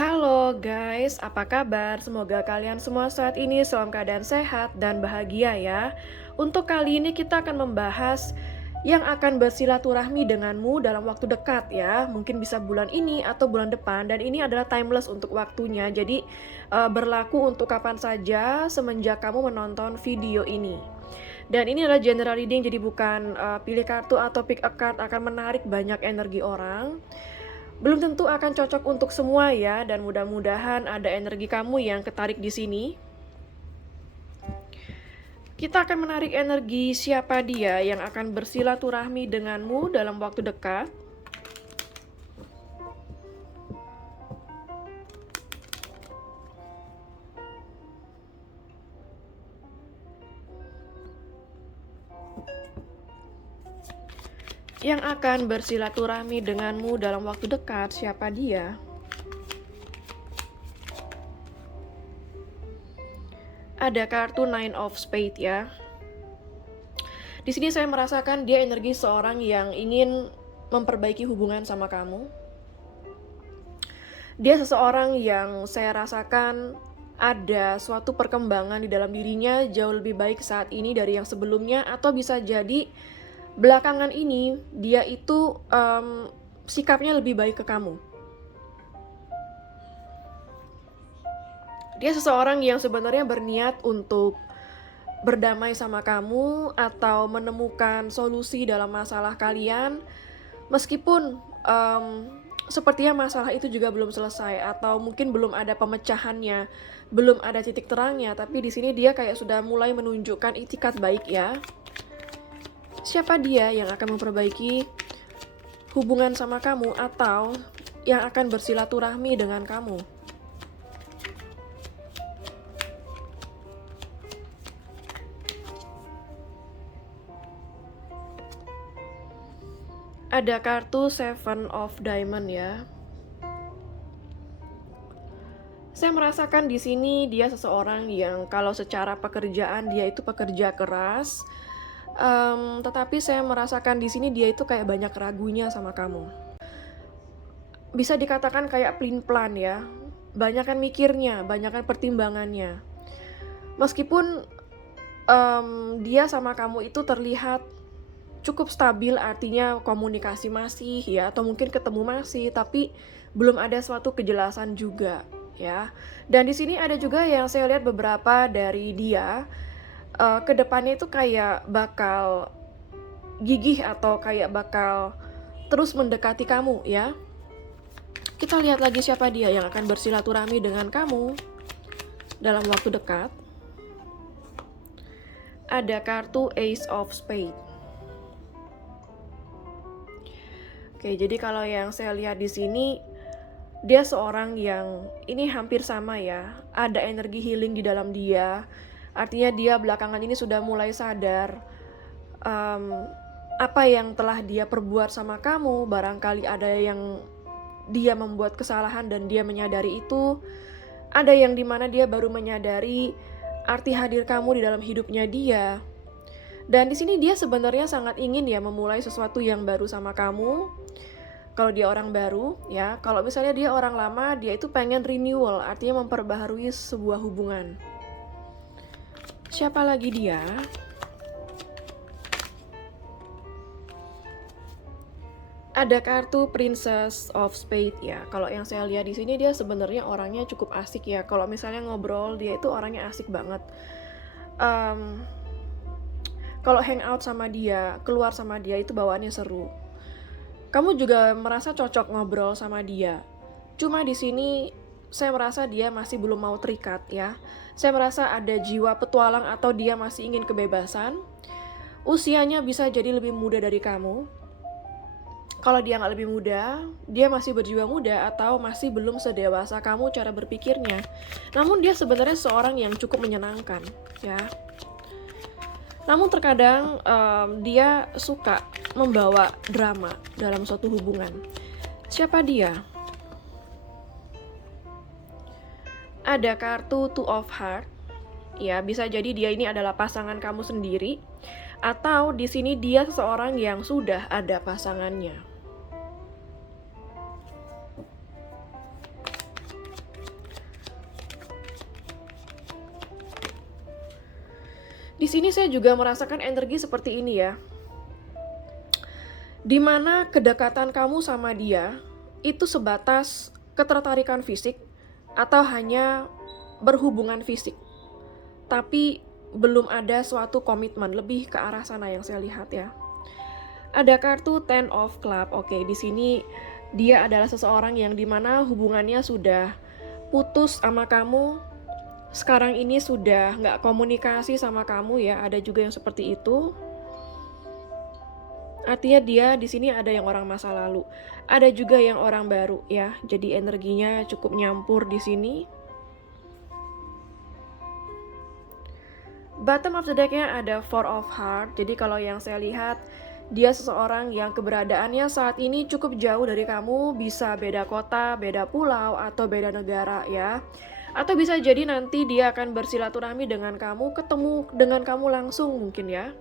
Halo guys, apa kabar? Semoga kalian semua saat ini dalam keadaan sehat dan bahagia ya. Untuk kali ini kita akan membahas yang akan bersilaturahmi denganmu dalam waktu dekat ya. Mungkin bisa bulan ini atau bulan depan, dan ini adalah timeless untuk waktunya. Jadi berlaku untuk kapan saja semenjak kamu menonton video ini. Dan ini adalah general reading, jadi bukan pilih kartu atau pick a card akan menarik banyak energi orang. Belum tentu akan cocok untuk semua ya, dan mudah-mudahan ada energi kamu yang ketarik di sini. Kita akan menarik energi siapa dia yang akan bersilaturahmi denganmu dalam waktu dekat. Yang akan bersilaturahmi denganmu dalam waktu dekat, siapa dia? Ada kartu Nine of Spades ya. Di sini saya merasakan dia energi seorang yang ingin memperbaiki hubungan sama kamu. Dia seseorang yang saya rasakan ada suatu perkembangan di dalam dirinya jauh lebih baik saat ini dari yang sebelumnya, atau bisa jadi belakangan ini dia itu sikapnya lebih baik ke kamu. Dia seseorang yang sebenarnya berniat untuk berdamai sama kamu atau menemukan solusi dalam masalah kalian, meskipun sepertinya masalah itu juga belum selesai atau mungkin belum ada pemecahannya, belum ada titik terangnya, tapi di sini dia kayak sudah mulai menunjukkan itikat baik ya. Siapa dia yang akan memperbaiki hubungan sama kamu atau yang akan bersilaturahmi dengan kamu? Ada kartu Seven of Diamond ya. Saya merasakan di sini dia seseorang yang kalau secara pekerjaan dia itu pekerja keras, tetapi saya merasakan di sini dia itu kayak banyak ragunya sama kamu. Bisa dikatakan kayak pelin-pelan ya, banyakan mikirnya, banyakan pertimbangannya. Meskipun dia sama kamu itu terlihat cukup stabil, artinya komunikasi masih ya, atau mungkin ketemu masih, tapi belum ada suatu kejelasan juga ya. Dan di sini ada juga yang saya lihat beberapa dari dia kedepannya itu kayak bakal gigih atau kayak bakal terus mendekati kamu ya. Kita lihat lagi siapa dia yang akan bersilaturahmi dengan kamu dalam waktu dekat. Ada kartu Ace of Spades. Oke, jadi kalau yang saya lihat di sini dia seorang yang ini hampir sama ya. Ada energi healing di dalam dia. Artinya dia belakangan ini sudah mulai sadar apa yang telah dia perbuat sama kamu. Barangkali ada yang dia membuat kesalahan dan dia menyadari itu. Ada yang dimana dia baru menyadari arti hadir kamu di dalam hidupnya dia. Dan di sini dia sebenarnya sangat ingin ya memulai sesuatu yang baru sama kamu. Kalau dia orang baru ya, kalau misalnya dia orang lama, dia itu pengen renewal, artinya memperbaharui sebuah hubungan. Siapa lagi dia? Ada kartu Princess of Spades ya. Kalau yang saya lihat di sini dia sebenarnya orangnya cukup asik ya. Kalau misalnya ngobrol dia itu orangnya asik banget. Kalau hangout sama dia, keluar sama dia itu bawaannya seru. Kamu juga merasa cocok ngobrol sama dia. Cuma di sini saya merasa dia masih belum mau terikat ya. Saya merasa ada jiwa petualang atau dia masih ingin kebebasan. Usianya bisa jadi lebih muda dari kamu. Kalau dia nggak lebih muda, dia masih berjiwa muda atau masih belum sedewasa kamu cara berpikirnya. Namun dia sebenarnya seorang yang cukup menyenangkan ya. Namun terkadang dia suka membawa drama dalam suatu hubungan. Siapa dia? Ada kartu Two of Hearts. Ya, bisa jadi dia ini adalah pasangan kamu sendiri, atau di sini dia seseorang yang sudah ada pasangannya. sini saya juga merasakan energi seperti ini ya. Di mana kedekatan kamu sama dia itu sebatas ketertarikan fisik atau hanya berhubungan fisik. Tapi belum ada suatu komitmen, lebih ke arah sana yang saya lihat ya. Ada kartu Ten of Club. Oke, di sini dia adalah seseorang yang dimana hubungannya sudah putus sama kamu. Sekarang ini sudah nggak komunikasi sama kamu ya. Ada juga yang seperti itu. Artinya dia di sini ada yang orang masa lalu. Ada juga yang orang baru ya. Jadi energinya cukup nyampur di sini. Bottom of the deck-nya ada Four of Hearts. Jadi kalau yang saya lihat, dia seseorang yang keberadaannya saat ini cukup jauh dari kamu, bisa beda kota, beda pulau, atau beda negara ya. Atau bisa jadi nanti dia akan bersilaturahmi dengan kamu, ketemu dengan kamu langsung mungkin ya.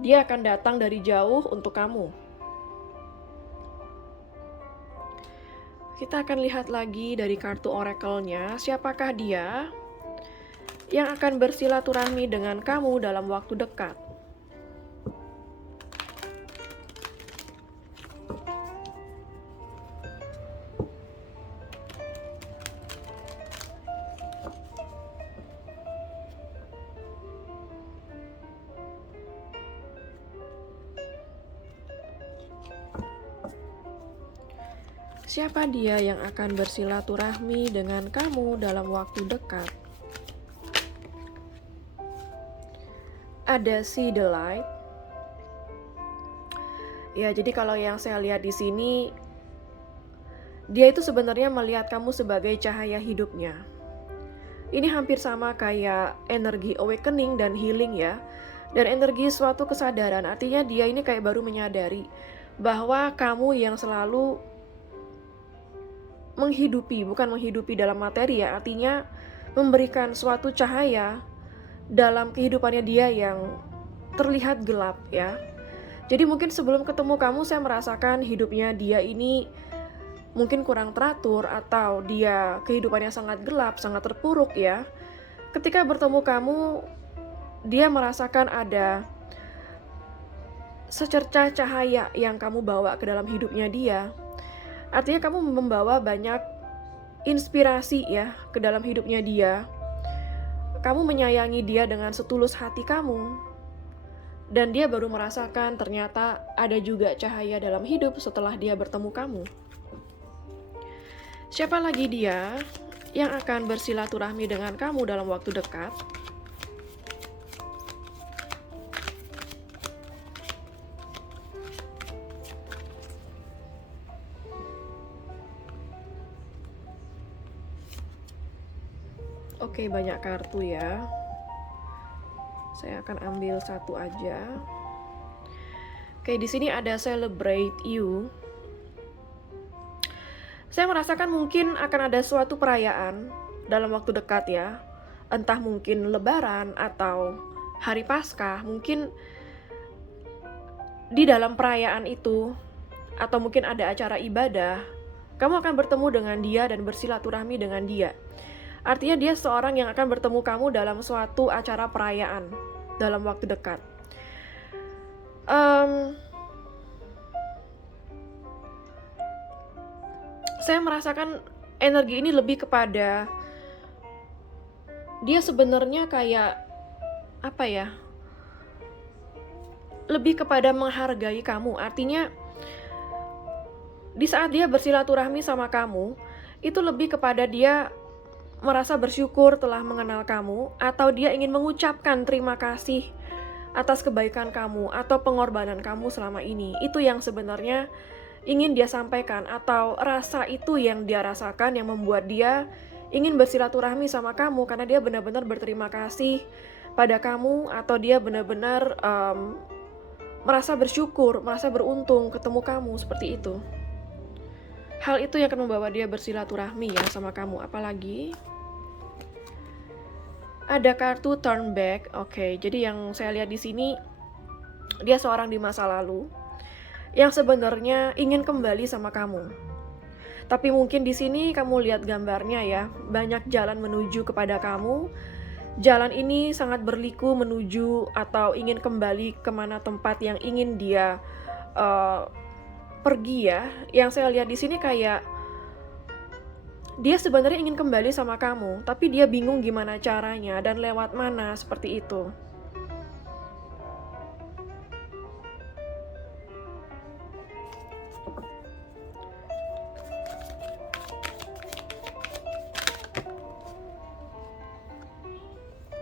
Dia akan datang dari jauh untuk kamu. Kita akan lihat lagi dari kartu oracle-nya, siapakah dia yang akan bersilaturahmi dengan kamu dalam waktu dekat. Siapa dia yang akan bersilaturahmi dengan kamu dalam waktu dekat? Ada See the Light. Ya, jadi kalau yang saya lihat di sini, dia itu sebenarnya melihat kamu sebagai cahaya hidupnya. Ini hampir sama kayak energi awakening dan healing ya. Dan energi suatu kesadaran, artinya dia ini kayak baru menyadari bahwa kamu yang selalu menghidupi, bukan menghidupi dalam materi ya, artinya memberikan suatu cahaya dalam kehidupannya dia yang terlihat gelap ya. Jadi mungkin sebelum ketemu kamu saya merasakan hidupnya dia ini mungkin kurang teratur atau dia kehidupannya sangat gelap, sangat terpuruk ya. Ketika bertemu kamu, dia merasakan ada secercah cahaya yang kamu bawa ke dalam hidupnya dia. Artinya kamu membawa banyak inspirasi ya ke dalam hidupnya dia. Kamu menyayangi dia dengan setulus hati kamu. Dan dia baru merasakan ternyata ada juga cahaya dalam hidup setelah dia bertemu kamu. Siapa lagi dia yang akan bersilaturahmi dengan kamu dalam waktu dekat? Oke, banyak kartu ya. Saya akan ambil satu aja. Oke, di sini ada Celebrate You. Saya merasakan mungkin akan ada suatu perayaan dalam waktu dekat ya. Entah mungkin Lebaran atau Hari Paskah. Mungkin di dalam perayaan itu, atau mungkin ada acara ibadah, kamu akan bertemu dengan dia dan bersilaturahmi dengan dia. Artinya dia seorang yang akan bertemu kamu dalam suatu acara perayaan dalam waktu dekat. Saya merasakan energi ini lebih kepada dia sebenarnya kayak apa ya? Lebih kepada menghargai kamu. Artinya di saat dia bersilaturahmi sama kamu, itu lebih kepada dia merasa bersyukur telah mengenal kamu, atau dia ingin mengucapkan terima kasih atas kebaikan kamu atau pengorbanan kamu selama ini. Itu yang sebenarnya ingin dia sampaikan, atau rasa itu yang dia rasakan yang membuat dia ingin bersilaturahmi sama kamu karena dia benar-benar berterima kasih pada kamu, atau dia benar-benar merasa bersyukur, merasa beruntung ketemu kamu, seperti itu. Hal itu yang akan membawa dia bersilaturahmi ya sama kamu. Apalagi ada kartu Turn Back. Oke, jadi yang saya lihat di sini dia seorang di masa lalu yang sebenarnya ingin kembali sama kamu. Tapi mungkin di sini kamu lihat gambarnya ya, banyak jalan menuju kepada kamu. jalan ini sangat berliku menuju atau ingin kembali kemana tempat yang ingin dia eee, pergi ya. Yang saya lihat di sini kayak dia sebenarnya ingin kembali sama kamu, tapi dia bingung gimana caranya dan lewat mana, seperti itu.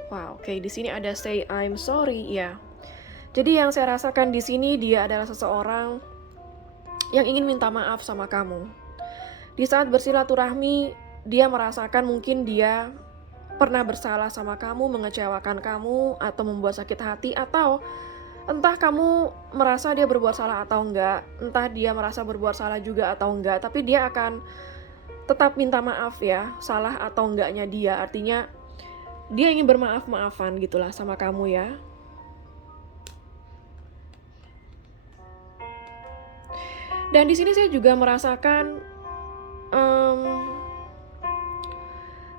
Wah, oke, di sini ada say I'm sorry, ya. Jadi yang saya rasakan di sini dia adalah seseorang yang ingin minta maaf sama kamu. Di saat bersilaturahmi, dia merasakan mungkin dia pernah bersalah sama kamu, mengecewakan kamu, atau membuat sakit hati, atau entah kamu merasa dia berbuat salah atau enggak, entah dia merasa berbuat salah juga atau enggak, tapi dia akan tetap minta maaf ya, salah atau enggaknya dia. Artinya dia ingin bermaaf-maafan gitulah sama kamu ya. Dan di sini saya juga merasakan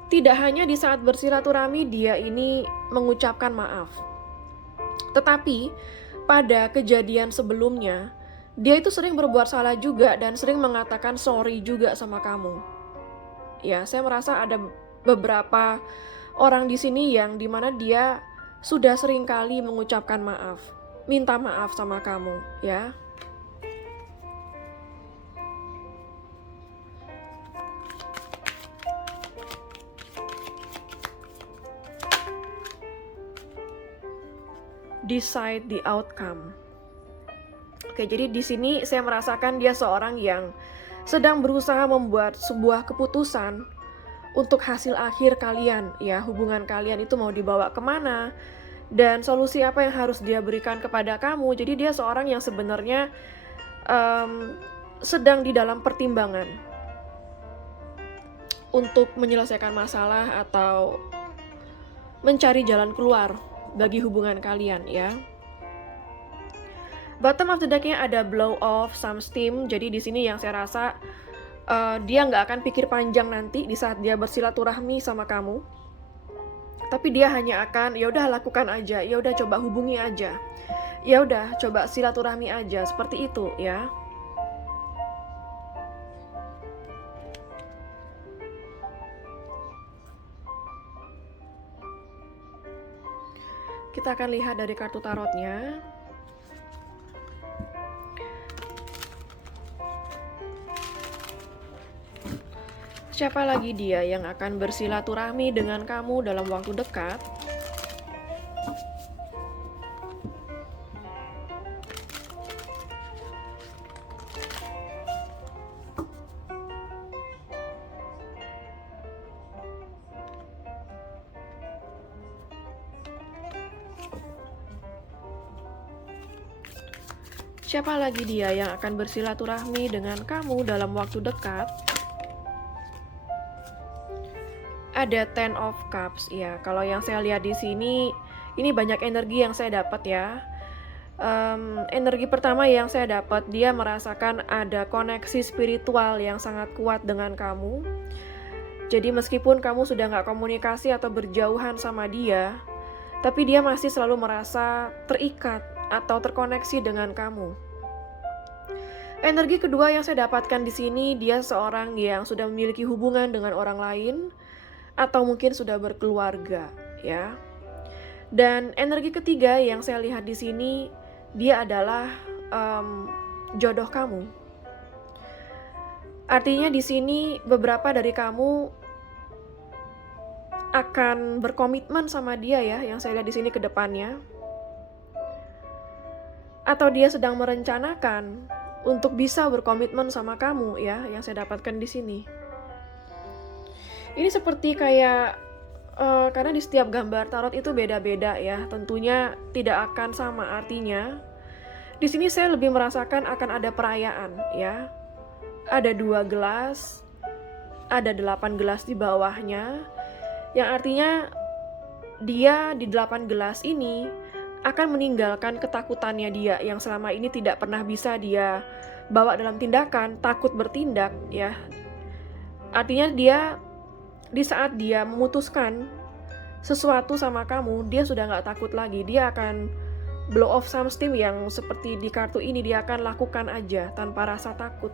tidak hanya di saat bersilaturahmi dia ini mengucapkan maaf, tetapi pada kejadian sebelumnya dia itu sering berbuat salah juga dan sering mengatakan sorry juga sama kamu. Ya, saya merasa ada beberapa orang di sini yang dimana dia sudah sering kali mengucapkan maaf, minta maaf sama kamu, ya. Decide the outcome. Oke, jadi di sini saya merasakan dia seorang yang sedang berusaha membuat sebuah keputusan untuk hasil akhir kalian, ya, hubungan kalian itu mau dibawa kemana, dan solusi apa yang harus dia berikan kepada kamu. Jadi dia seorang yang sebenarnya sedang di dalam pertimbangan untuk menyelesaikan masalah atau mencari jalan keluar bagi hubungan kalian, ya. Bottom of the deck-nya ada blow off some steam. Jadi di sini yang saya rasa dia nggak akan pikir panjang nanti di saat dia bersilaturahmi sama kamu. Tapi dia hanya akan ya udah lakukan aja, ya udah coba hubungi aja. Ya udah coba silaturahmi aja, seperti itu ya. Kita akan lihat dari kartu tarotnya. Siapa lagi dia yang akan bersilaturahmi dengan kamu dalam waktu dekat? Siapa lagi dia yang akan bersilaturahmi dengan kamu dalam waktu dekat? Ada Ten of Cups, ya. Kalau yang saya lihat di sini, ini banyak energi yang saya dapat ya. Energi pertama yang saya dapat, dia merasakan ada koneksi spiritual yang sangat kuat dengan kamu. Jadi meskipun kamu sudah nggak komunikasi atau berjauhan sama dia, tapi dia masih selalu merasa terikat atau terkoneksi dengan kamu. Energi kedua yang saya dapatkan di sini, dia seorang yang sudah memiliki hubungan dengan orang lain, atau mungkin sudah berkeluarga, ya. Dan energi ketiga yang saya lihat di sini, dia adalah jodoh kamu. Artinya di sini beberapa dari kamu akan berkomitmen sama dia ya, yang saya lihat di sini ke depannya. Atau dia sedang merencanakan untuk bisa berkomitmen sama kamu ya, yang saya dapatkan di sini. Ini seperti kayak karena di setiap gambar tarot itu beda-beda ya, tentunya tidak akan sama artinya. Di sini saya lebih merasakan akan ada perayaan ya. Ada 2 gelas, ada 8 gelas di bawahnya, yang artinya dia di 8 gelas ini akan meninggalkan ketakutannya dia yang selama ini tidak pernah bisa dia bawa dalam tindakan, takut bertindak ya. Artinya dia di saat dia memutuskan sesuatu sama kamu, dia sudah nggak takut lagi. Dia akan blow off some steam yang seperti di kartu ini, dia akan lakukan aja tanpa rasa takut.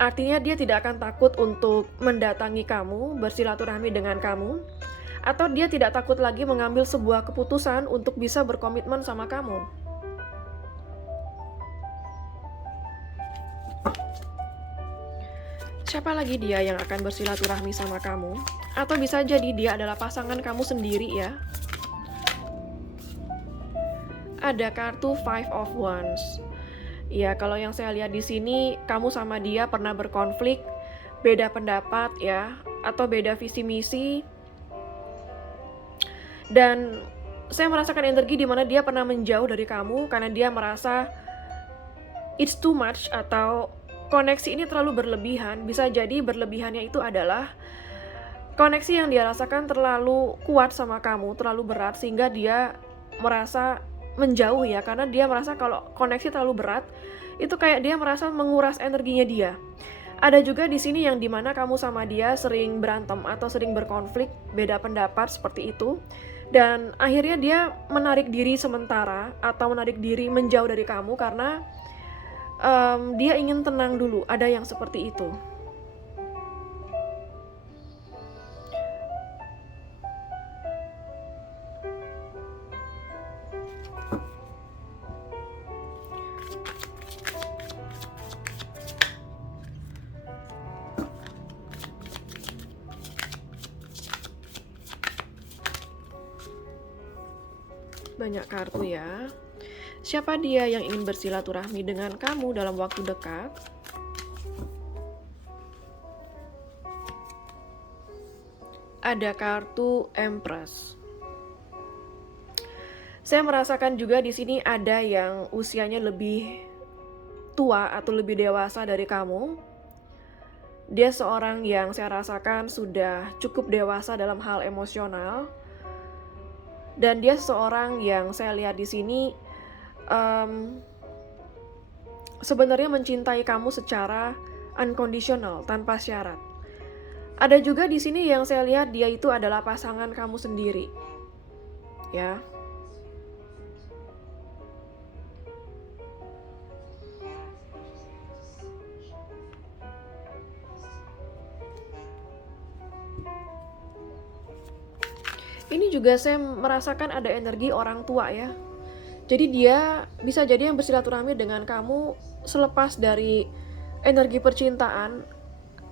Artinya dia tidak akan takut untuk mendatangi kamu, bersilaturahmi dengan kamu, atau dia tidak takut lagi mengambil sebuah keputusan untuk bisa berkomitmen sama kamu. Siapa lagi dia yang akan bersilaturahmi sama kamu? Atau bisa jadi dia adalah pasangan kamu sendiri ya. Ada kartu Five of Wands. Ya, kalau yang saya lihat di sini, kamu sama dia pernah berkonflik, beda pendapat ya, atau beda visi misi. Dan saya merasakan energi di mana dia pernah menjauh dari kamu karena dia merasa it's too much atau koneksi ini terlalu berlebihan. Bisa jadi berlebihannya itu adalah koneksi yang dia rasakan terlalu kuat sama kamu, terlalu berat sehingga dia merasa menjauh ya, karena dia merasa kalau koneksi terlalu berat itu kayak dia merasa menguras energinya dia. Ada juga di sini yang dimana kamu sama dia sering berantem atau sering berkonflik, beda pendapat seperti itu, dan akhirnya dia menarik diri sementara atau menarik diri menjauh dari kamu karena dia ingin tenang dulu. Ada yang seperti itu. Banyak kartu ya. Siapa dia yang ingin bersilaturahmi dengan kamu dalam waktu dekat? Ada kartu Empress. Saya merasakan juga di sini ada yang usianya lebih tua atau lebih dewasa dari kamu. Dia seorang yang saya rasakan sudah cukup dewasa dalam hal emosional. Dan dia seseorang yang saya lihat di sini sebenarnya mencintai kamu secara unconditional, tanpa syarat. Ada juga di sini yang saya lihat dia itu adalah pasangan kamu sendiri. Ya. Ini juga saya merasakan ada energi orang tua ya. Jadi dia bisa jadi yang bersilaturahmi dengan kamu selepas dari energi percintaan,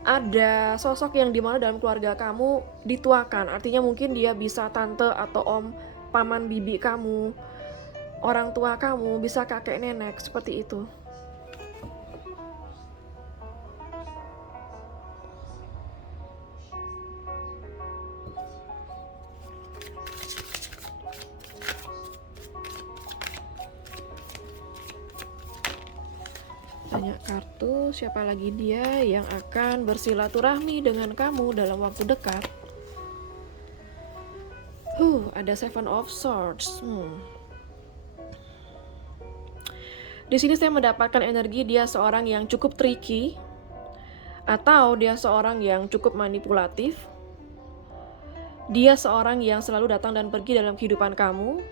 ada sosok yang dimana dalam keluarga kamu dituakan. Artinya mungkin dia bisa tante atau om, paman bibi kamu, orang tua kamu, bisa kakek nenek, seperti itu. Banyak kartu, siapa lagi dia yang akan bersilaturahmi dengan kamu dalam waktu dekat? Ada Seven of Swords. Di sini saya mendapatkan energi dia seorang yang cukup tricky, atau dia seorang yang cukup manipulatif. Dia seorang yang selalu datang dan pergi dalam kehidupan kamu.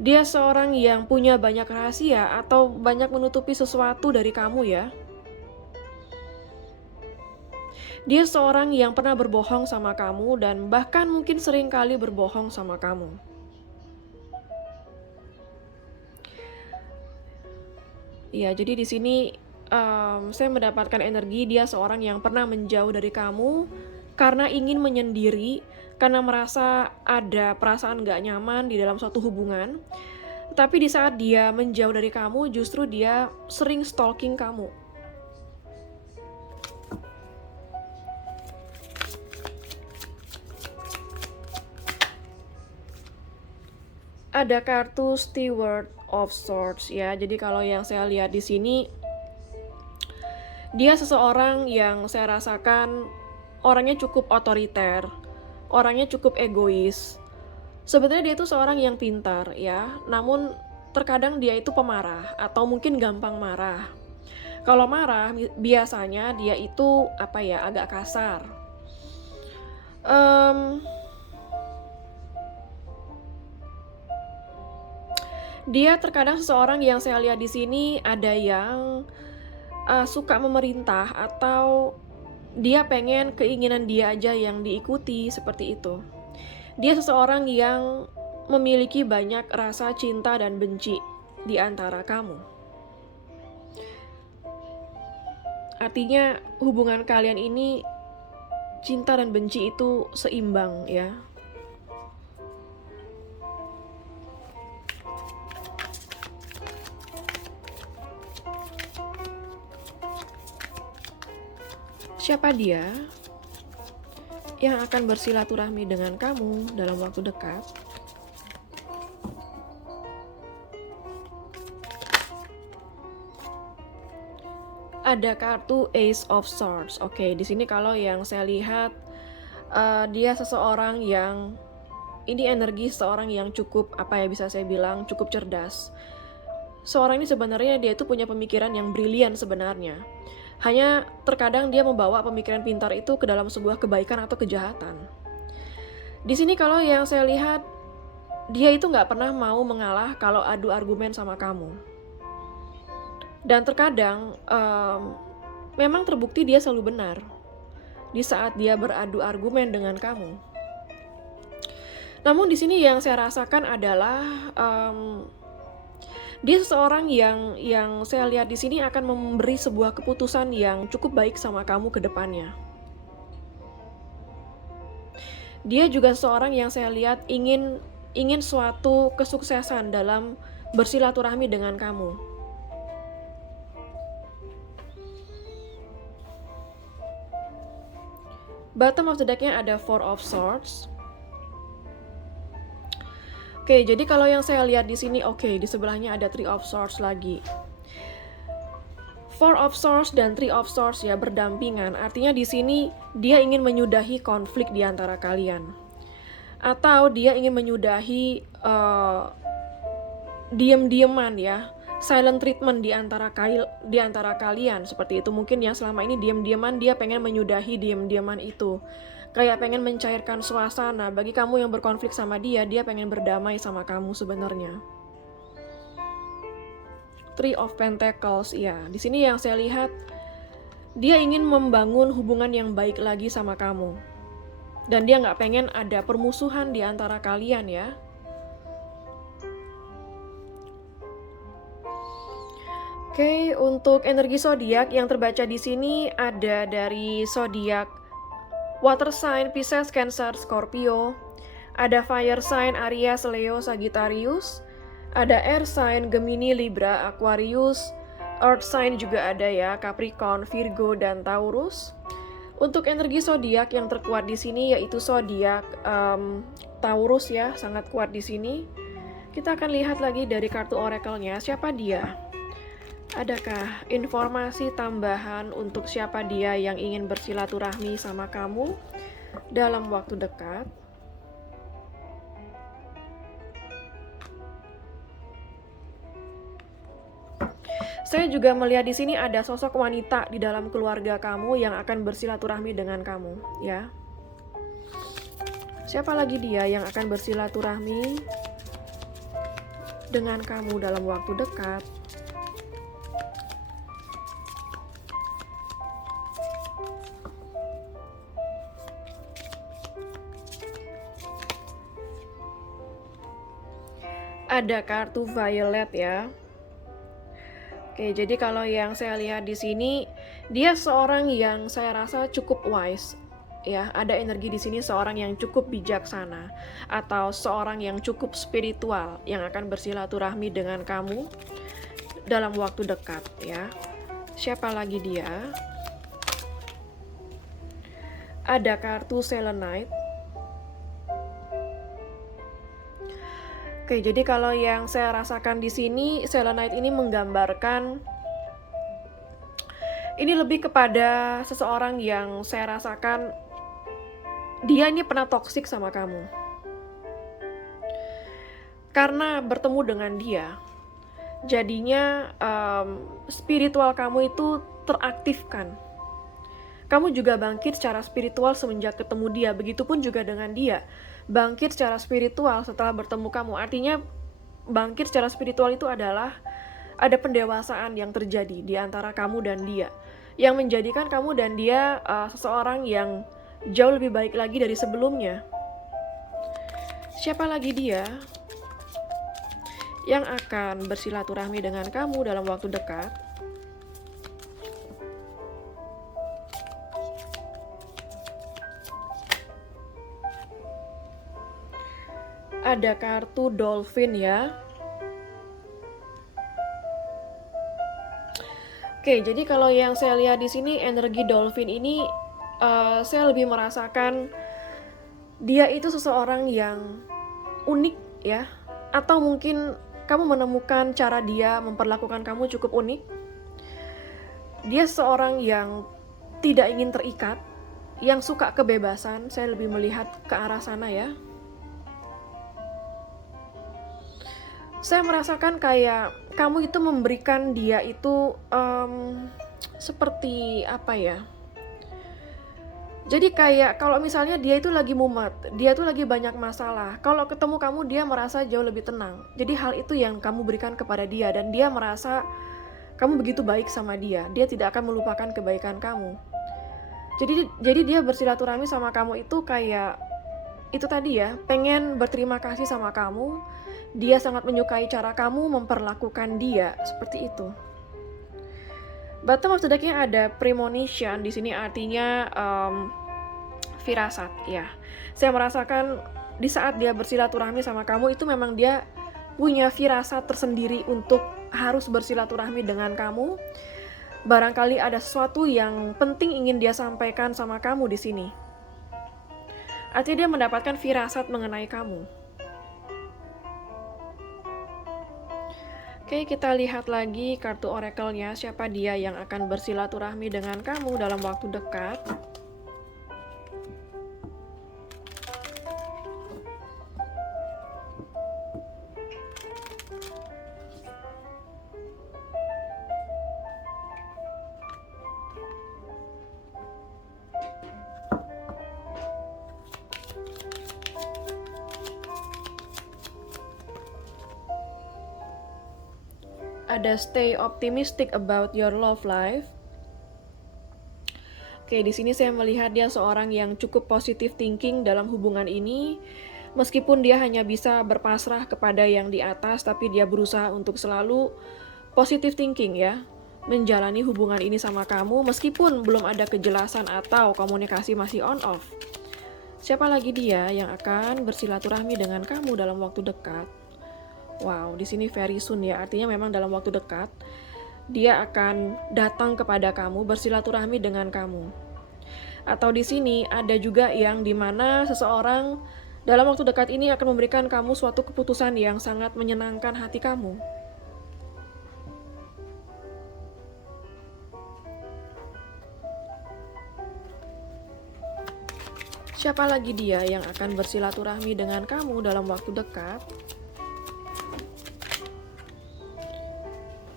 Dia seorang yang punya banyak rahasia atau banyak menutupi sesuatu dari kamu ya. Dia seorang yang pernah berbohong sama kamu dan bahkan mungkin sering kali berbohong sama kamu. Ya, jadi di sini saya mendapatkan energi dia seorang yang pernah menjauh dari kamu karena ingin menyendiri, karena merasa ada perasaan gak nyaman di dalam suatu hubungan. Tapi di saat dia menjauh dari kamu, justru dia sering stalking kamu. Ada kartu Steward of Swords ya. Jadi kalau yang saya lihat di sini, dia seseorang yang saya rasakan orangnya cukup otoriter, orangnya cukup egois. Sebenarnya dia itu seorang yang pintar ya, namun terkadang dia itu pemarah atau mungkin gampang marah. Kalau marah biasanya dia itu agak kasar. Mmm, dia terkadang seseorang yang saya lihat di sini ada yang, suka memerintah atau dia pengen keinginan dia aja yang diikuti, seperti itu. Dia seseorang yang memiliki banyak rasa cinta dan benci di antara kamu. Artinya hubungan kalian ini cinta dan benci itu seimbang ya. Siapa dia yang akan bersilaturahmi dengan kamu dalam waktu dekat? Ada kartu Ace of Swords. Oke, di sini kalau yang saya lihat, dia seseorang yang ini energi seseorang yang cukup, apa ya, bisa saya bilang cukup cerdas. Seorang ini sebenarnya dia itu punya pemikiran yang brilian sebenarnya. Hanya terkadang dia membawa pemikiran pintar itu ke dalam sebuah kebaikan atau kejahatan. Di sini kalau yang saya lihat, dia itu nggak pernah mau mengalah kalau adu argumen sama kamu. Dan terkadang, memang terbukti dia selalu benar di saat dia beradu argumen dengan kamu. Namun di sini yang saya rasakan adalah, dia seseorang yang saya lihat di sini akan memberi sebuah keputusan yang cukup baik sama kamu ke depannya. Dia juga seseorang yang saya lihat ingin suatu kesuksesan dalam bersilaturahmi dengan kamu. Bottom of the deck-nya ada Four of Swords. Oke, jadi kalau yang saya lihat di sini, di sebelahnya ada Three of Swords lagi. Four of Swords dan Three of Swords ya berdampingan. Artinya di sini dia ingin menyudahi konflik di antara kalian. Atau dia ingin menyudahi diam-diaman ya, silent treatment di antara kalian, seperti itu. Mungkin yang selama ini diam-diaman, dia pengen menyudahi diam-diaman itu. Kayak pengen mencairkan suasana. Bagi kamu yang berkonflik sama dia pengen berdamai sama kamu sebenarnya. Three of Pentacles, ya. Di sini yang saya lihat, dia ingin membangun hubungan yang baik lagi sama kamu. Dan dia nggak pengen ada permusuhan di antara kalian ya. Oke, untuk energi zodiak yang terbaca di sini ada dari zodiak Water sign Pisces, Cancer, Scorpio. Ada fire sign Aries, Leo, Sagittarius. Ada air sign Gemini, Libra, Aquarius. Earth sign juga ada ya, Capricorn, Virgo, dan Taurus. Untuk energi zodiak yang terkuat di sini yaitu zodiak Taurus ya, sangat kuat di sini. Kita akan lihat lagi dari kartu oracle-nya, siapa dia? Adakah informasi tambahan untuk siapa dia yang ingin bersilaturahmi sama kamu dalam waktu dekat? Saya juga melihat di sini ada sosok wanita di dalam keluarga kamu yang akan bersilaturahmi dengan kamu, ya. Siapa lagi dia yang akan bersilaturahmi dengan kamu dalam waktu dekat? Ada kartu violet ya. Oke, jadi kalau yang saya lihat di sini, dia seorang yang saya rasa cukup wise. Ya, ada energi di sini seorang yang cukup bijaksana atau seorang yang cukup spiritual yang akan bersilaturahmi dengan kamu dalam waktu dekat ya. Siapa lagi dia? Ada kartu selenite. Oke, jadi kalau yang saya rasakan di sini, selenite ini menggambarkan ini lebih kepada seseorang yang saya rasakan dia ini pernah toksik sama kamu. Karena bertemu dengan dia, jadinya spiritual kamu itu teraktifkan. Kamu juga bangkit secara spiritual semenjak ketemu dia, begitupun juga dengan dia. Bangkit secara spiritual setelah bertemu kamu, artinya bangkit secara spiritual itu adalah ada pendewasaan yang terjadi di antara kamu dan dia, yang menjadikan kamu dan dia seseorang yang jauh lebih baik lagi dari sebelumnya. Siapa lagi dia yang akan bersilaturahmi dengan kamu dalam waktu dekat? Ada kartu dolphin ya. Oke, jadi kalau yang saya lihat di sini energi dolphin ini saya lebih merasakan dia itu seseorang yang unik ya, atau mungkin kamu menemukan cara dia memperlakukan kamu cukup unik. Dia seorang yang tidak ingin terikat, yang suka kebebasan. Saya lebih melihat ke arah sana ya. Saya merasakan kayak kamu itu memberikan dia itu seperti apa ya? Jadi kayak kalau misalnya dia itu lagi mumet, dia tuh lagi banyak masalah. Kalau ketemu kamu dia merasa jauh lebih tenang. Jadi hal itu yang kamu berikan kepada dia dan dia merasa kamu begitu baik sama dia. Dia tidak akan melupakan kebaikan kamu. Jadi dia bersilaturahmi sama kamu itu kayak itu tadi ya, pengen berterima kasih sama kamu. Dia sangat menyukai cara kamu memperlakukan dia seperti itu. Bottom of the deck-nya ada premonition, di sini artinya firasat ya. Saya merasakan di saat dia bersilaturahmi sama kamu itu memang dia punya firasat tersendiri untuk harus bersilaturahmi dengan kamu. Barangkali ada sesuatu yang penting ingin dia sampaikan sama kamu di sini. Artinya dia mendapatkan firasat mengenai kamu. Oke, kita lihat lagi kartu oracle-nya, siapa dia yang akan bersilaturahmi dengan kamu dalam waktu dekat. Ada stay optimistic about your love life. Oke, di sini saya melihat dia seorang yang cukup positive thinking dalam hubungan ini. Meskipun dia hanya bisa berpasrah kepada yang di atas, tapi dia berusaha untuk selalu positive thinking ya, menjalani hubungan ini sama kamu meskipun belum ada kejelasan atau komunikasi masih on off. Siapa lagi dia yang akan bersilaturahmi dengan kamu dalam waktu dekat? Wow, di sini very soon ya, artinya memang dalam waktu dekat dia akan datang kepada kamu, bersilaturahmi dengan kamu. Atau di sini ada juga yang dimana seseorang dalam waktu dekat ini akan memberikan kamu suatu keputusan yang sangat menyenangkan hati kamu. Siapa lagi dia yang akan bersilaturahmi dengan kamu dalam waktu dekat?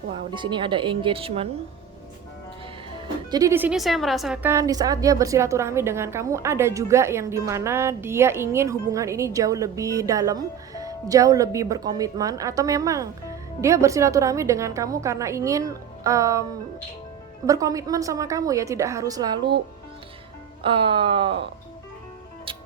Wow, di sini ada engagement. Jadi di sini saya merasakan di saat dia bersilaturahmi dengan kamu ada juga yang dimana dia ingin hubungan ini jauh lebih dalam, jauh lebih berkomitmen, atau memang dia bersilaturahmi dengan kamu karena ingin berkomitmen sama kamu ya, tidak harus selalu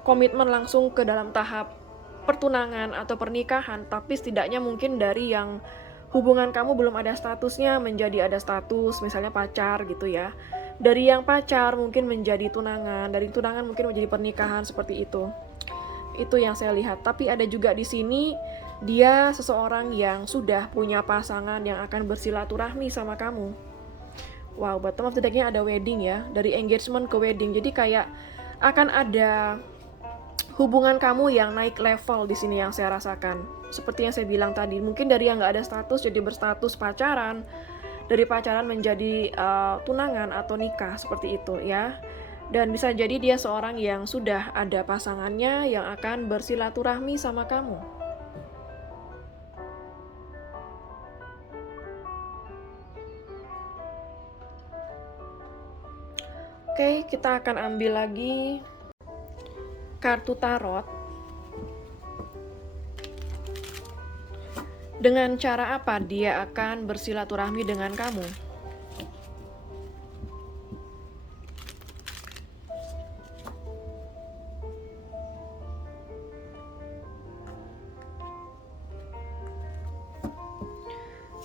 komitmen langsung ke dalam tahap pertunangan atau pernikahan, tapi setidaknya mungkin dari yang hubungan kamu belum ada statusnya menjadi ada status, misalnya pacar gitu ya. Dari yang pacar mungkin menjadi tunangan, dari tunangan mungkin menjadi pernikahan, seperti itu. Itu yang saya lihat. Tapi ada juga di sini dia seseorang yang sudah punya pasangan yang akan bersilaturahmi sama kamu. Wow, bottom of the deck-nya ada wedding ya, dari engagement ke wedding. Jadi kayak akan ada hubungan kamu yang naik level di sini yang saya rasakan. Seperti yang saya bilang tadi, mungkin dari yang nggak ada status jadi berstatus pacaran, dari pacaran menjadi tunangan atau nikah, seperti itu ya. Dan bisa jadi dia seorang yang sudah ada pasangannya yang akan bersilaturahmi sama kamu. Oke, kita akan ambil lagi kartu tarot. Dengan cara apa dia akan bersilaturahmi dengan kamu?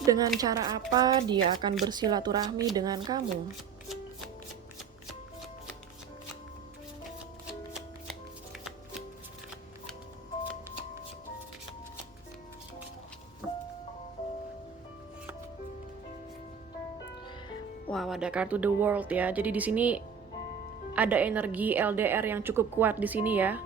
Dengan cara apa dia akan bersilaturahmi dengan kamu? Wow, ada kartu The World ya. Jadi di sini ada energi LDR yang cukup kuat di sini ya.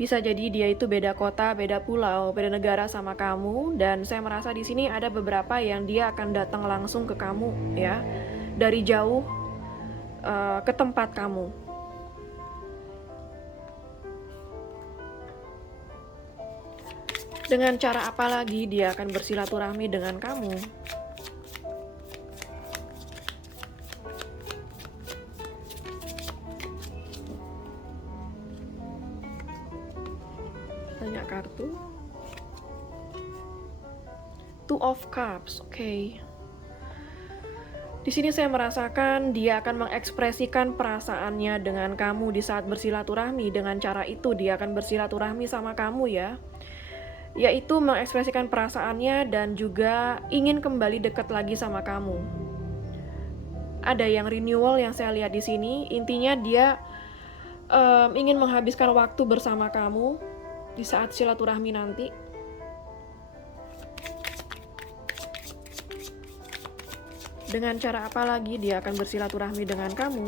Bisa jadi dia itu beda kota, beda pulau, beda negara sama kamu, dan saya merasa di sini ada beberapa yang dia akan datang langsung ke kamu ya, dari jauh ke tempat kamu. Dengan cara apa lagi dia akan bersilaturahmi dengan kamu? Banyak kartu. Two of Cups, oke. Di sini saya merasakan dia akan mengekspresikan perasaannya dengan kamu di saat bersilaturahmi. Dengan cara itu dia akan bersilaturahmi sama kamu ya. Yaitu mengekspresikan perasaannya dan juga ingin kembali dekat lagi sama kamu. Ada yang renewal yang saya lihat di sini. Intinya dia ingin menghabiskan waktu bersama kamu di saat silaturahmi nanti. Dengan cara apa lagi dia akan bersilaturahmi dengan kamu?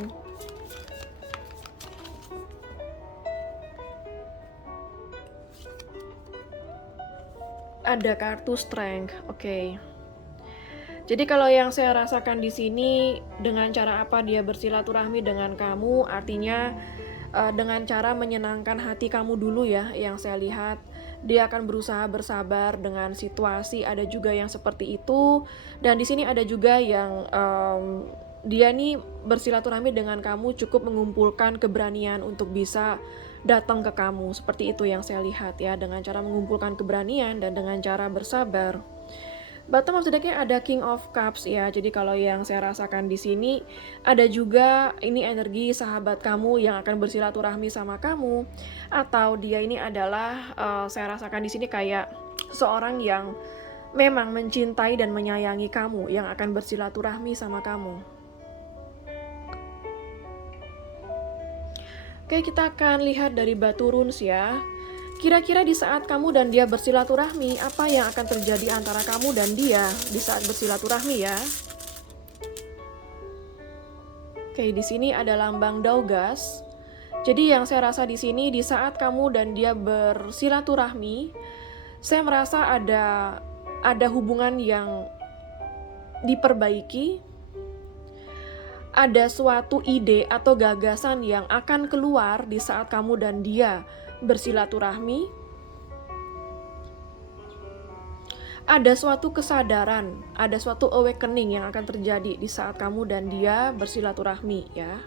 Ada kartu Strength, oke. Jadi kalau yang saya rasakan di sini, dengan cara apa dia bersilaturahmi dengan kamu, artinya dengan cara menyenangkan hati kamu dulu ya, yang saya lihat. Dia akan berusaha bersabar dengan situasi, ada juga yang seperti itu. Dan di sini ada juga yang dia nih bersilaturahmi dengan kamu cukup mengumpulkan keberanian untuk bisa datang ke kamu. Seperti itu yang saya lihat ya, dengan cara mengumpulkan keberanian dan dengan cara bersabar. Bottom of the deck-nya ada King of Cups ya. Jadi kalau yang saya rasakan di sini ada juga ini energi sahabat kamu yang akan bersilaturahmi sama kamu, atau dia ini adalah saya rasakan di sini kayak seorang yang memang mencintai dan menyayangi kamu yang akan bersilaturahmi sama kamu. Oke, kita akan lihat dari batu runes ya. Kira-kira di saat kamu dan dia bersilaturahmi, apa yang akan terjadi antara kamu dan dia di saat bersilaturahmi ya? Oke, di sini ada lambang Daugas. Jadi yang saya rasa di sini di saat kamu dan dia bersilaturahmi, saya merasa ada hubungan yang diperbaiki. Ada suatu ide atau gagasan yang akan keluar di saat kamu dan dia bersilaturahmi. Ada suatu kesadaran, ada suatu awakening yang akan terjadi di saat kamu dan dia bersilaturahmi ya.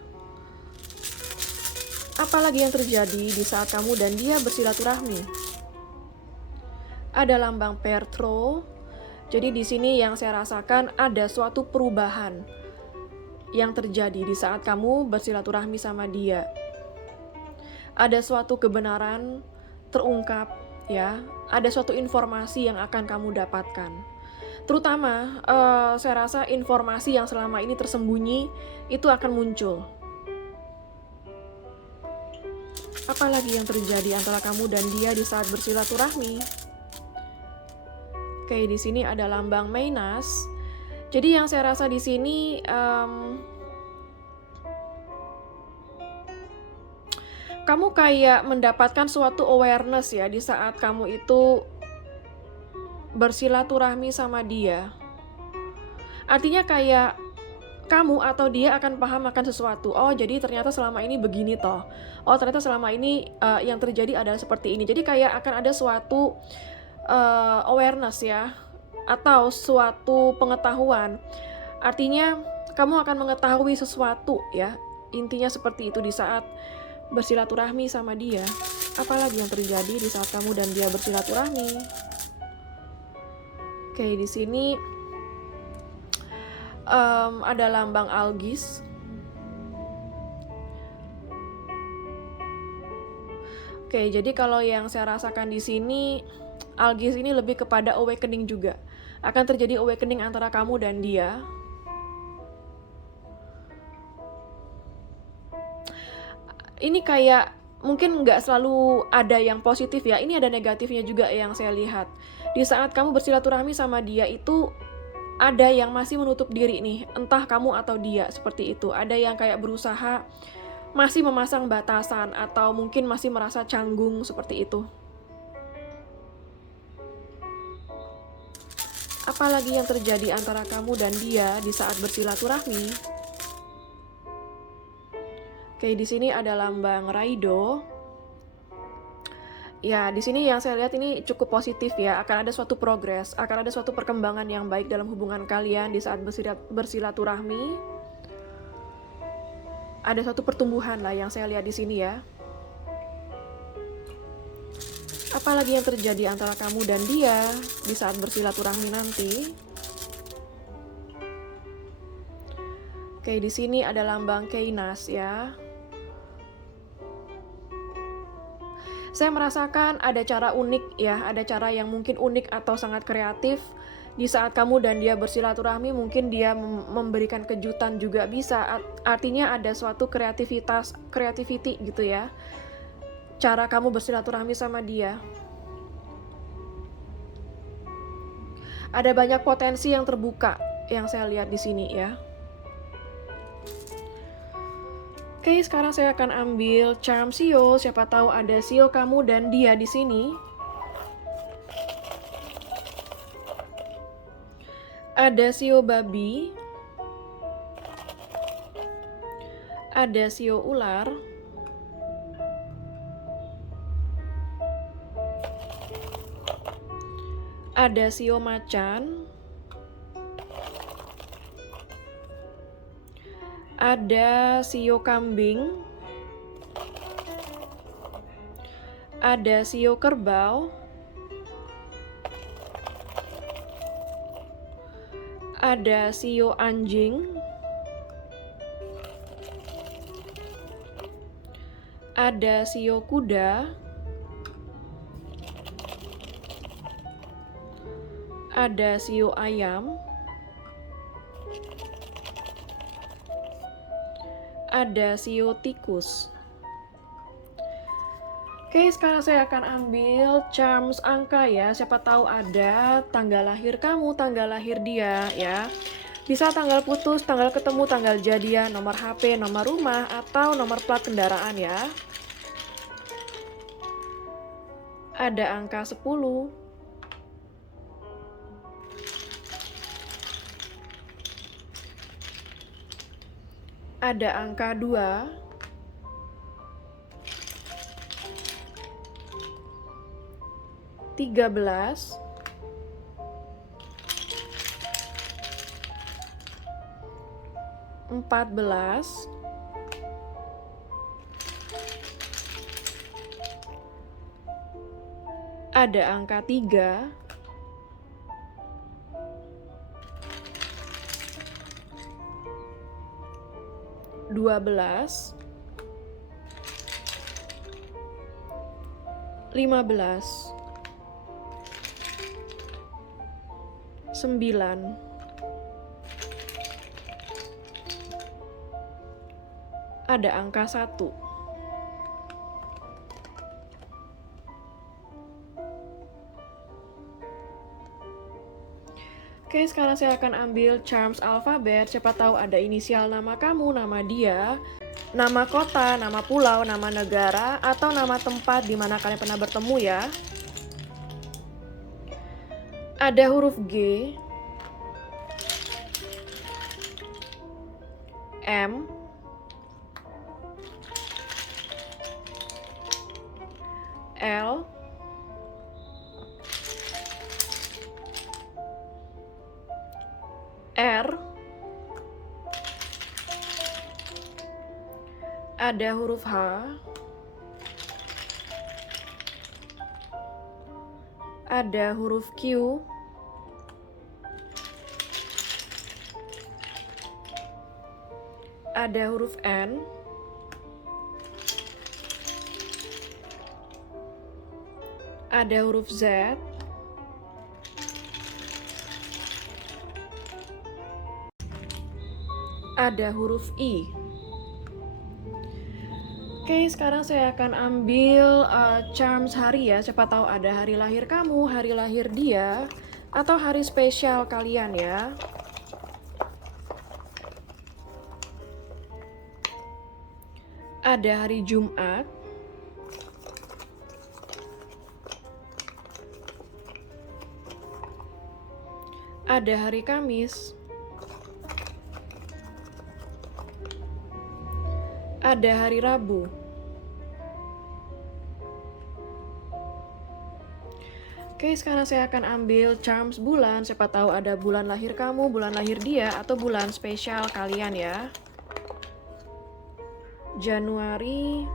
Apalagi yang terjadi di saat kamu dan dia bersilaturahmi? Ada lambang Perthro. Jadi di sini yang saya rasakan ada suatu perubahan yang terjadi di saat kamu bersilaturahmi sama dia. Ada suatu kebenaran terungkap ya, ada suatu informasi yang akan kamu dapatkan. Terutama saya rasa informasi yang selama ini tersembunyi itu akan muncul. Apalagi yang terjadi antara kamu dan dia di saat bersilaturahmi? Oke, di sini ada lambang Minas. Jadi yang saya rasa di sini kamu kayak mendapatkan suatu awareness ya di saat kamu itu bersilaturahmi sama dia. Artinya kayak kamu atau dia akan paham akan sesuatu. Oh, jadi ternyata selama ini begini toh. Oh, ternyata selama ini yang terjadi adalah seperti ini. Jadi kayak akan ada suatu awareness ya, atau suatu pengetahuan. Artinya kamu akan mengetahui sesuatu ya. Intinya seperti itu di saat bersilaturahmi sama dia. Apalagi yang terjadi di saat kamu dan dia bersilaturahmi? Oke, di sini ada lambang algis. Oke, jadi kalau yang saya rasakan di sini, algis ini lebih kepada awakening juga. Akan terjadi awakening antara kamu dan dia. Ini kayak mungkin nggak selalu ada yang positif ya, ini ada negatifnya juga yang saya lihat. Di saat kamu bersilaturahmi sama dia itu, ada yang masih menutup diri nih, entah kamu atau dia, seperti itu. Ada yang kayak berusaha masih memasang batasan atau mungkin masih merasa canggung seperti itu. Apalagi yang terjadi antara kamu dan dia di saat bersilaturahmi? Oke, di sini ada lambang Raido. Ya, di sini yang saya lihat ini cukup positif ya. Akan ada suatu progres, akan ada suatu perkembangan yang baik dalam hubungan kalian di saat bersilaturahmi. Ada suatu pertumbuhan lah yang saya lihat di sini ya. Apalagi yang terjadi antara kamu dan dia di saat bersilaturahmi nanti? Oke, di sini ada lambang Keinas ya. Saya merasakan ada cara unik ya, ada cara yang mungkin unik atau sangat kreatif. Di saat kamu dan dia bersilaturahmi, mungkin dia memberikan kejutan juga bisa. Artinya ada suatu creativity gitu ya. Cara kamu bersilaturahmi sama dia. Ada banyak potensi yang terbuka yang saya lihat di sini ya. Oke, sekarang saya akan ambil charm Sio. Siapa tahu ada Sio kamu dan dia di sini. Ada Sio babi. Ada Sio ular. Ada Sio macan. Ada Sio kambing. Ada Sio kerbau. Ada Sio anjing. Ada Sio kuda. Ada Sio ayam. Ada Sio tikus. Oke, sekarang saya akan ambil charms angka ya. Siapa tahu ada tanggal lahir kamu, tanggal lahir dia ya. Bisa tanggal putus, tanggal ketemu, tanggal jadian, nomor HP, nomor rumah, atau nomor plat kendaraan ya. Ada angka 10. Ada angka 2. 13. 14. Ada angka 3. 12. 15. 9. Ada angka 1. Oke, sekarang saya akan ambil charms alfabet. Siapa tahu ada inisial nama kamu, nama dia, nama kota, nama pulau, nama negara, atau nama tempat di mana kalian pernah bertemu ya. Ada huruf G, M, L, R, ada huruf H, ada huruf Q, ada huruf N, ada huruf Z, ada huruf I. Oke, sekarang saya akan ambil charms hari ya. Siapa tahu ada hari lahir kamu, hari lahir dia, atau hari spesial kalian ya. Ada hari Jumat, ada hari Kamis, ada hari Rabu. Oke, sekarang saya akan ambil charms bulan. Siapa tahu ada bulan lahir kamu, bulan lahir dia, atau bulan spesial kalian ya. Januari,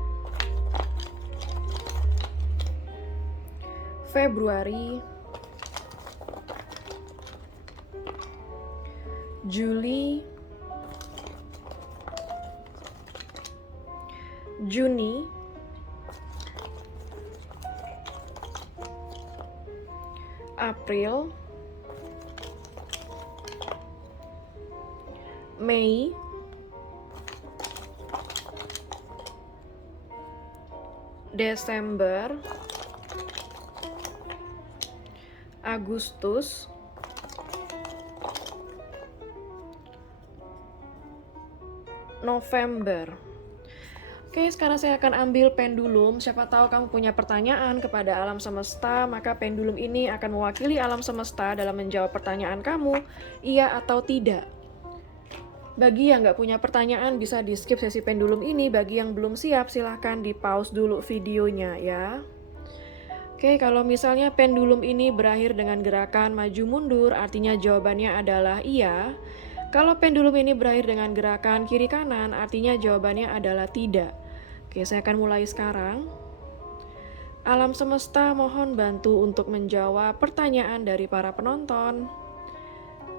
Februari, Juli, Juni, April, Mei, Desember, Agustus, November. Oke, sekarang saya akan ambil pendulum. Siapa tahu kamu punya pertanyaan kepada alam semesta, maka pendulum ini akan mewakili alam semesta dalam menjawab pertanyaan kamu, iya atau tidak. Bagi yang nggak punya pertanyaan, bisa di skip sesi pendulum ini. Bagi yang belum siap, silahkan di pause dulu videonya ya. Oke, kalau misalnya pendulum ini berakhir dengan gerakan maju mundur, artinya jawabannya adalah iya. Kalau pendulum ini berakhir dengan gerakan kiri kanan, artinya jawabannya adalah tidak. Oke, saya akan mulai sekarang. Alam semesta mohon bantu untuk menjawab pertanyaan dari para penonton.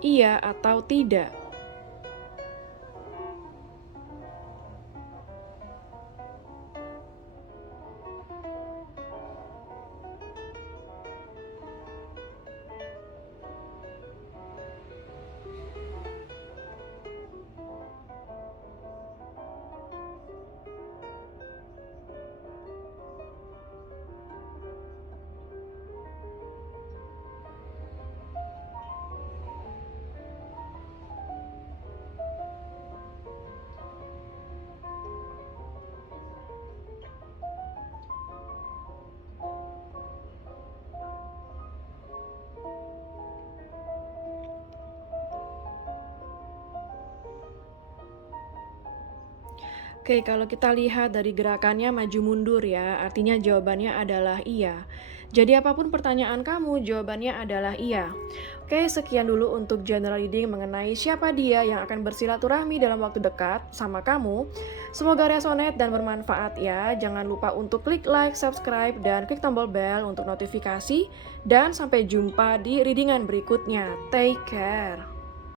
Iya atau tidak? Oke, kalau kita lihat dari gerakannya maju mundur ya, artinya jawabannya adalah iya. Jadi apapun pertanyaan kamu, jawabannya adalah iya. Oke, sekian dulu untuk general reading mengenai siapa dia yang akan bersilaturahmi dalam waktu dekat sama kamu. Semoga resonate dan bermanfaat ya. Jangan lupa untuk klik like, subscribe, dan klik tombol bell untuk notifikasi. Dan sampai jumpa di readingan berikutnya. Take care.